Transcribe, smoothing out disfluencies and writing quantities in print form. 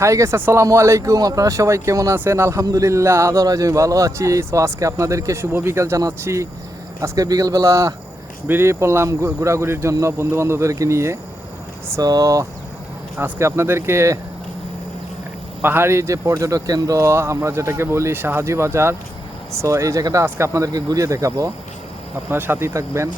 Hi guys, আসসালামু আলাইকুম। আপনারা সবাই কেমন আছেন? আলহামদুলিল্লাহ, আদরাজ আমি ভালো আছি। সো আজকে আপনাদেরকে শুভ বিকেল জানাচ্ছি। আজকে বিকেলবেলা বেরিয়ে পড়লাম ঘোরাঘুরির জন্য বন্ধুবান্ধবদেরকে নিয়ে। সো আজকে আপনাদেরকে পাহাড়ি যে পর্যটক কেন্দ্র আমরা যেটাকে বলি শাহাজি বাজার, সো এই জায়গাটা আজকে আপনাদেরকে ঘুরিয়ে দেখাবো। আপনারা সাথেই থাকবেন।